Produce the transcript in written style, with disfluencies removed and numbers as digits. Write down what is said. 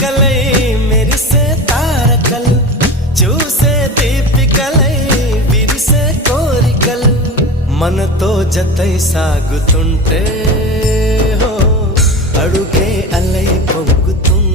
చిలుకలై మెరిసే తారకలు చూసే దీపికలై విరిసే కోరికలు మనతో జతై సాగుతుంటే హో అడుగే అలై పొంగుతుంటే